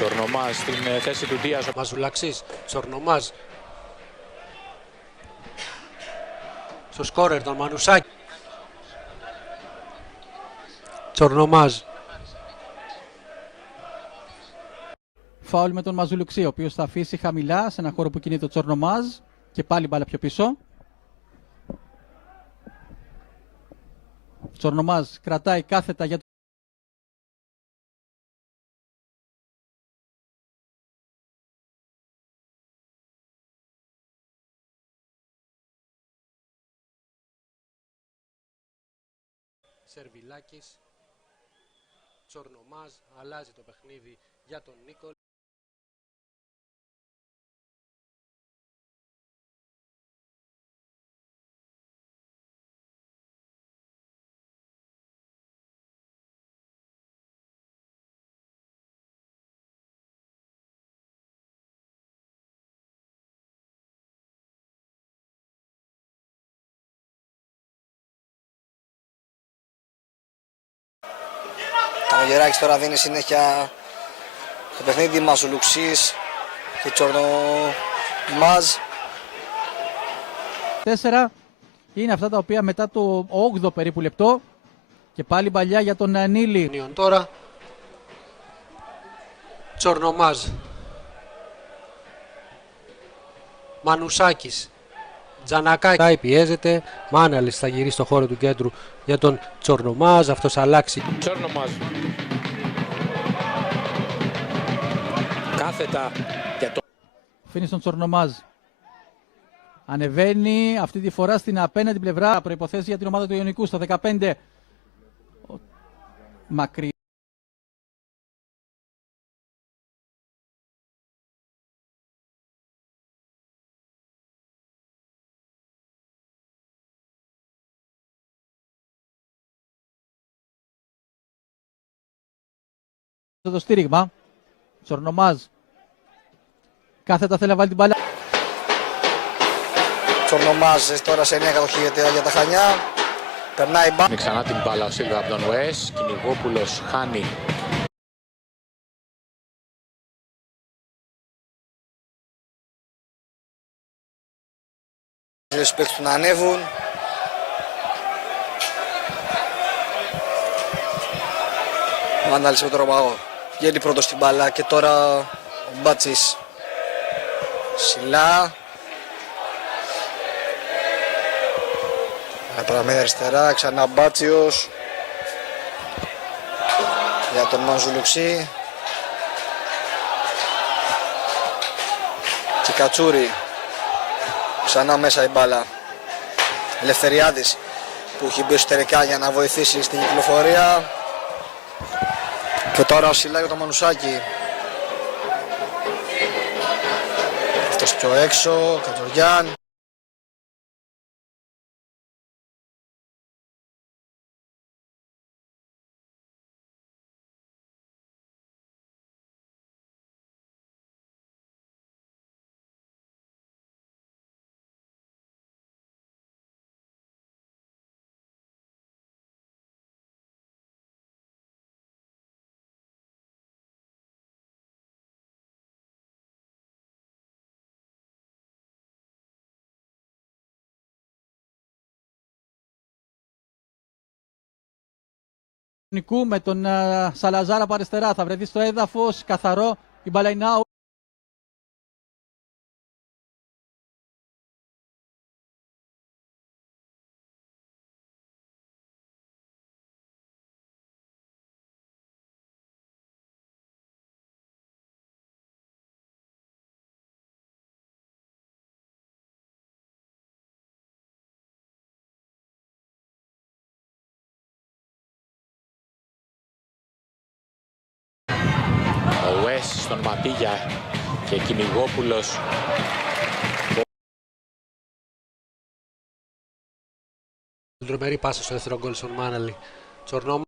Τσορνομάς στην θέση του Δίας. Ο Μαζουλαξής, Τσορνομάς. Στο σκόρερ τον Μανουσάκη. Τσορνομάς. Φάουλ με τον Μαζουλουξή, ο οποίος θα αφήσει χαμηλά σε ένα χώρο που κινείται ο Τσορνομάζ και πάλι μπάλα πιο πίσω. Τσορνομάζ κρατάει κάθετα για Σερβιλάκης. Τσορνομάζ αλλάζει το παιχνίδι για τον Νίκολ. Ο Γεράκης τώρα δίνει συνέχεια στο παιχνίδι. Μαζουλουξής και Τσορνομάζ. 4 είναι αυτά τα οποία μετά το 8ο περίπου λεπτό και πάλι παλιά για τον Νίλη. Τώρα Τσορνομάζ. Μανουσάκης. Τζανακάκη πιέζεται. Μάναλης θα γυρίσει στο χώρο του κέντρου για τον Τσορνομάζ. Αυτός αλλάξει. Τσορνομάς. Κάθετα για το... Αφήνει στον Τσορνομάζ. Ανεβαίνει αυτή τη φορά στην απέναντι πλευρά. Προϋποθέσεις για την ομάδα του Ιωνικού στο 15. Μακρύ. Το στήριγμα. Τσορνομάζ. Κάθετα θέλει να βάλει την μπάλα. Τσορνομάζ τώρα σε νέα κατοχή για τα Χανιά. Περνάει μπάλα. Ξανά την μπάλα ο Σίλβα από τον Ουές. Κυνηγόπουλος χάνει. Οι παίκτες του να ανέβουν. Ο Ανάλης με τον Ρωμαό βγαίνει πρώτος στην μπάλα και τώρα ο Μπάτσης ψηλά. Παραμένει αριστερά, ξανά Μπάτσιος για τον Μαζουλουξή και Κατσούρη. Ξανά μέσα η μπάλα. Ελευθεριάδης που έχει μπει εσωτερικά για να βοηθήσει στην κυκλοφορία. Και τώρα ο Σιλά για το Μανουσάκι. Αυτός πιο έξω, Κατζοριάν. Με τον Σαλαζάρα από αριστερά. Θα βρεθεί στο έδαφος. Καθαρό. Η μπάλα είναι out. Ο Ουές στον Ματίγια και Κυνηγόπουλος. Τρομερή πάσα στο δεύτερο γκολ στον Μάναλη. Τσορνομάζ.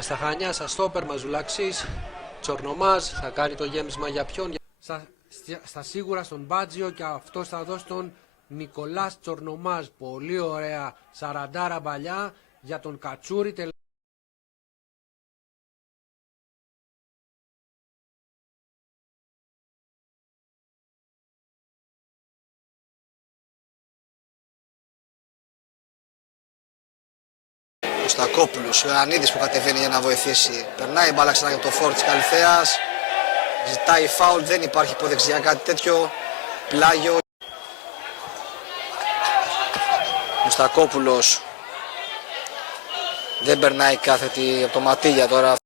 Στα Χανιά, στα στόπερ, Μαζουλαξής. Τσορνομάζ θα κάνει το γέμισμα για ποιον? στα σίγουρα στον Μπάτζιο και αυτός θα δώσει τον Νικολάς Τσορνομάζ. Πολύ ωραία 40 μπαλιά για τον Κατσούρη. Ο Στακόπουλος, ο Ιωαννίδης που κατεβαίνει για να βοηθήσει. Περνάει η μπάλα ξανά για το φόρ της Καλυθέας. Ζητάει φάουλ, δεν υπάρχει υποδεξιά κάτι τέτοιο. Πλάγιο. Ο Στακόπουλος δεν περνάει κάθετη από το Ματίγια τώρα.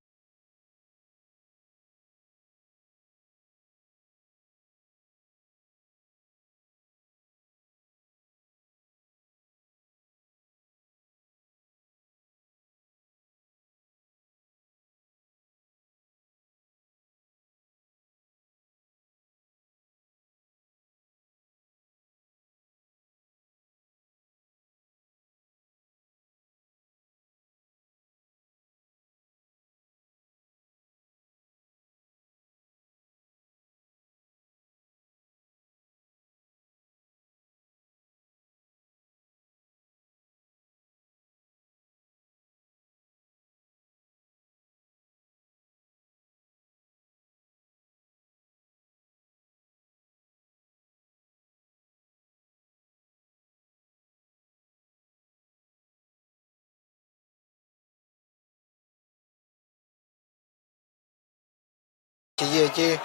Εκεί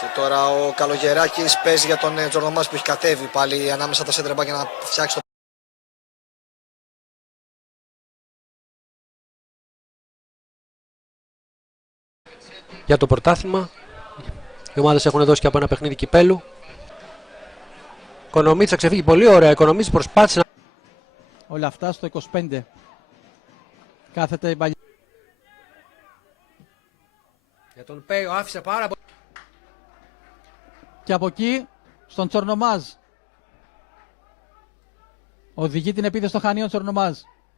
και τώρα ο Καλογεράκης παίζει για τον Τζορνομάζ που έχει κατέβει πάλι ανάμεσα τα σέντρα για να φτιάξει το. Για το πρωτάθλημα οι ομάδες έχουν δώσει και από ένα παιχνίδι κυπέλου. Οικονομής θα ξεφύγει πολύ ωραία. Οικονομής προσπάθησε να... Όλα αυτά στο 25. Κάθεται η μπαλιά. Για τον Πέιο άφησε πάρα πολύ. Και από εκεί στον Τσορνομάζ. Οδηγεί την επίθεση στο Χανίον Τσορνομάζ.